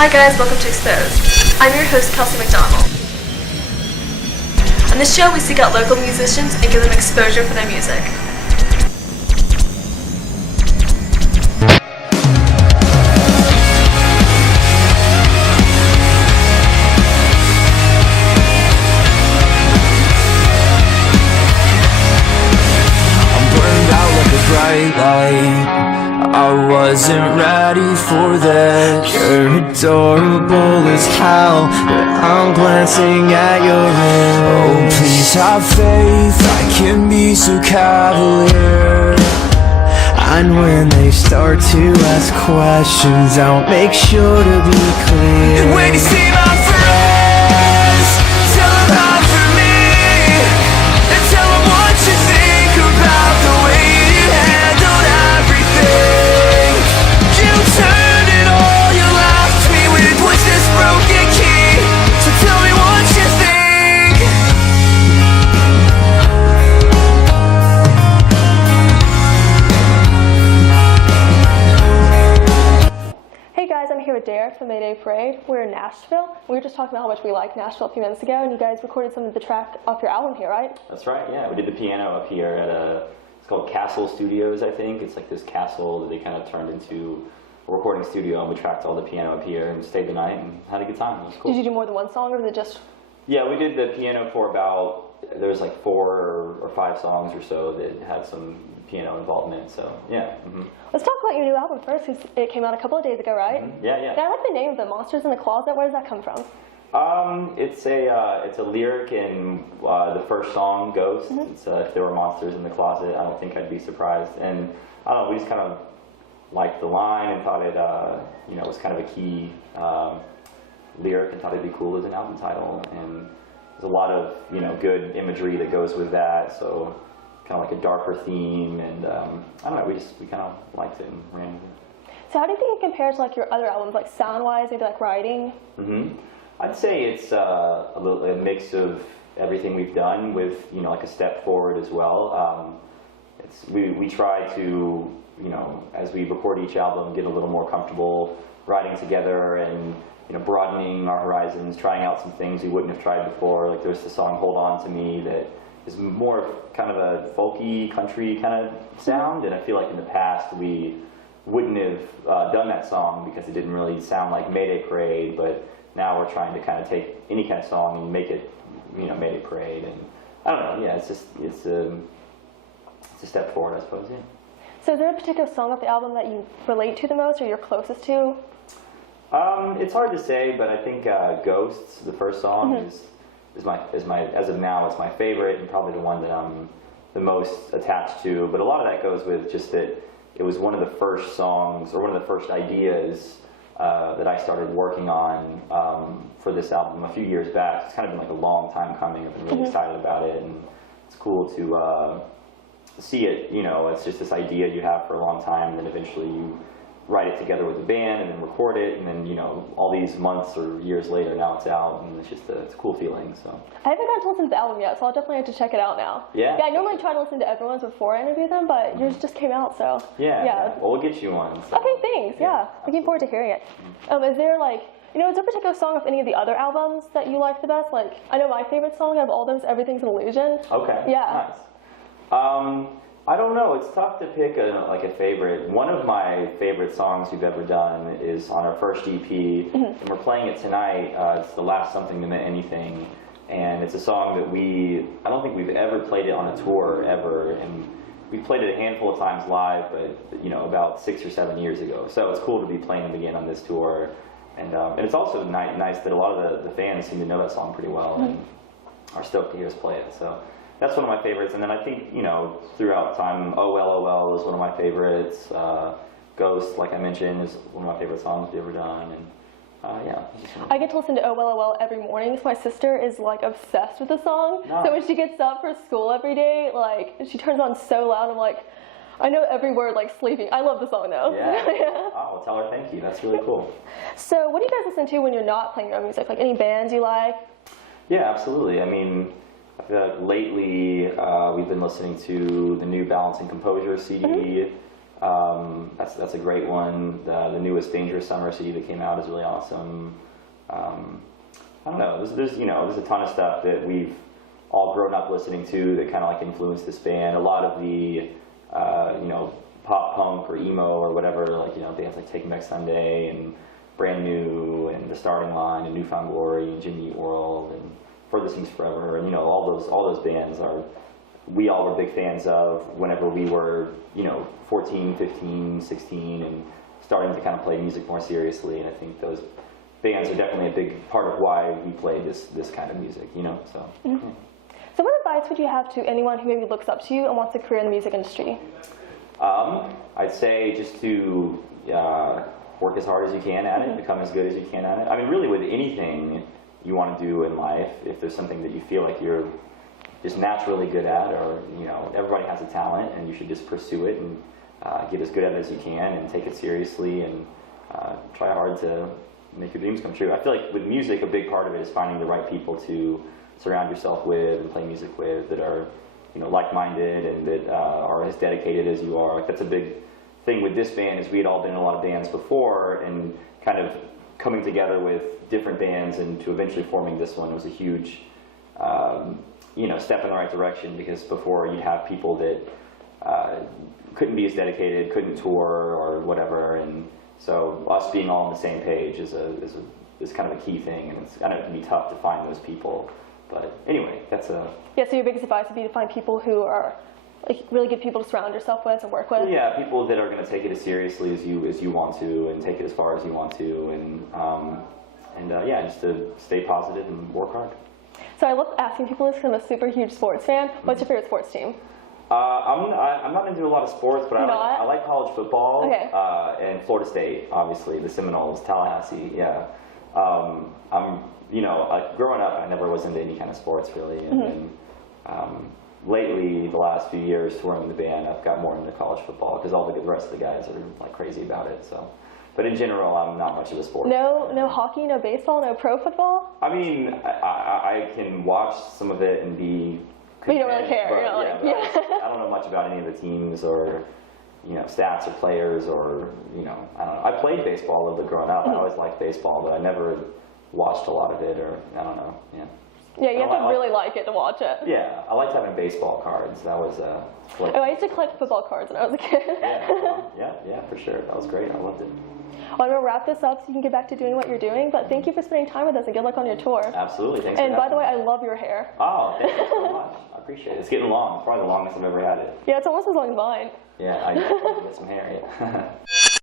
Hi guys, welcome to Exposed. I'm your host, Kelsey McDonald. On this show, we seek out local musicians and give them exposure for their music. I'm burned out like a bright light. I wasn't ready for this. You're adorable as hell, but I'm glancing at your ring. Oh, please have faith, I can be so cavalier. And when they start to ask questions, I'll make sure to be clear. And when you see my friends, tell them how for me, and tell them what you think about the way you handled everything. You turned it all you left me with was this broken key. So tell me what you think. Hey guys, I'm here with Derek from Mayday Parade. We're in Nashville. We were just talking about how much we like Nashville a few minutes ago, and you guys recorded some of the track off your album here, right? That's right, yeah. We did the piano up here at it's called Castle Studios, I think. It's like this castle that they kind of turned into a recording studio, and we tracked all the piano up here and stayed the night and had a good time. It was cool. Did you do more than one song, or was it just... Yeah, we did the piano for about, there was like 4 or 5 songs or so that had some piano involvement, so yeah. Let's talk about your new album first, because it came out a couple of days ago, right? Yeah. And I like the name of it, Monsters in the Closet. Where does that come from? It's a lyric in the first song, Ghost. It's if there were monsters in the closet, I don't think I'd be surprised. And I don't know, we just kind of liked the line and thought it was kind of a key lyric and thought it'd be cool as an album title. And there's a lot of good imagery that goes with that, so kind of like a darker theme. And I don't know, we kind of liked it and ran with it. So how do you think it compares to like your other albums, like sound-wise, maybe like writing? I'd say it's a mix of everything we've done with, like a step forward as well. We try to, as we record each album, get a little more comfortable writing together and, broadening our horizons, trying out some things we wouldn't have tried before. Like there's the song Hold On To Me that is more of kind of a folky country kind of sound, and I feel like in the past we wouldn't have done that song because it didn't really sound like Mayday Parade, but now we're trying to kind of take any kind of song and make it, Mayday Parade, and I don't know, yeah, it's a step forward, I suppose, yeah. So is there a particular song of the album that you relate to the most, or you're closest to? It's hard to say, but I think Ghosts, the first song, is my as of now, it's my favorite and probably the one that I'm the most attached to. But a lot of that goes with just that it was one of the first songs or one of the first ideas that I started working on for this album a few years back. It's kind of been like a long time coming. I've been really excited about it, and it's cool to see it. It's just this idea you have for a long time, and then eventually you write it together with the band and then record it, and then all these months or years later, now it's out, and it's a cool feeling. So I haven't gotten to listen to the album yet, so I'll definitely have to check it out now. Yeah. I normally try to listen to everyone's before I interview them, but yours just came out, so yeah. Well, we'll get you one. So. Okay, thanks. Yeah, looking forward to hearing it. Is there is there a particular song of any of the other albums that you like the best? Like, I know my favorite song out of all those, Everything's an Illusion. Okay. Yeah. Nice. I don't know. It's tough to pick a favorite. One of my favorite songs we've ever done is on our first EP, and we're playing it tonight. It's The Last Something That Meant Anything, and it's a song that I don't think we've ever played it on a tour ever, and we played it a handful of times live, but about 6 or 7 years ago. So it's cool to be playing it again on this tour, and it's also nice that a lot of the fans seem to know that song pretty well and are stoked to hear us play it. So. That's one of my favorites, and then I think, throughout time, Oh Well, Oh Well is one of my favorites. Ghost, like I mentioned, is one of my favorite songs we've ever done, and yeah. I get to listen to Oh Well, Oh Well every morning, so my sister is, obsessed with the song. Nice. So when she gets up for school every day, she turns on so loud, I'm like, I know every word like sleeping. I love the song, though. Yeah. Yeah. Oh, well, tell her thank you. That's really cool. So what do you guys listen to when you're not playing your own music? Like, any bands you like? Yeah, absolutely. I mean, lately, we've been listening to the new Balance and Composure CD. That's a great one. The newest Dangerous Summer CD that came out is really awesome. I don't know. There's a ton of stuff that we've all grown up listening to that kind of like influenced this band. A lot of the pop punk or emo or whatever, like bands like Taking Back Sunday and Brand New and The Starting Line and Newfound Glory and Jimmy Eat World and Furthest Things Forever and all those bands we all were big fans of whenever we were 14, 15, 16 and starting to kind of play music more seriously. And I think those bands are definitely a big part of why we play this kind of music. So. Mm-hmm. Yeah. So what advice would you have to anyone who maybe looks up to you and wants a career in the music industry? I'd say just to work as hard as you can at it, become as good as you can at it. I mean, really with anything you want to do in life, if there's something that you feel like you're just naturally good at, or everybody has a talent and you should just pursue it and get as good at it as you can and take it seriously and try hard to make your dreams come true. I feel like with music, a big part of it is finding the right people to surround yourself with and play music with that are like-minded and that are as dedicated as you are. Like, that's a big thing with this band, is we had all been in a lot of bands before, and kind of coming together with different bands and to eventually forming this one was a huge step in the right direction, because before you'd have people that couldn't be as dedicated, couldn't tour or whatever, and so us being all on the same page is kind of a key thing, and it's kind of can be tough to find those people. But anyway, that's a... Yeah, so your biggest advice would be to find people who are like really good people to surround yourself with and work with? Yeah, people that are going to take it as seriously as you want to, and take it as far as you want to, and just to stay positive and work hard. So I love asking people this because I'm a super huge sports fan. What's your favorite sports team? I'm not into a lot of sports, but I like college football. Okay. And Florida State, obviously, the Seminoles, Tallahassee, yeah. Growing up, I never was into any kind of sports, really. And lately, the last few years, touring the band, I've got more into college football, because all the rest of the guys are like crazy about it, so. But in general, I'm not much of a sport. No hockey, no baseball, no pro football? I mean, I can watch some of it and be content, but you don't really care. I don't know much about any of the teams or stats or players or I don't know. I played baseball a little bit growing up. I always liked baseball, but I never watched a lot of it, or I don't know. Yeah, you have to really like it to watch it. Yeah, I liked having baseball cards. That was I used to collect football cards when I was a kid. yeah, for sure. That was great. I loved it. Well, I'm going to wrap this up so you can get back to doing what you're doing, but thank you for spending time with us and good luck on your tour. Absolutely. Thanks and for by the way, me. I love your hair. Oh, thank you so much. I appreciate it. It's getting long. It's probably the longest I've ever had it. Yeah, it's almost as long as mine. Yeah, I need to get some hair, yeah.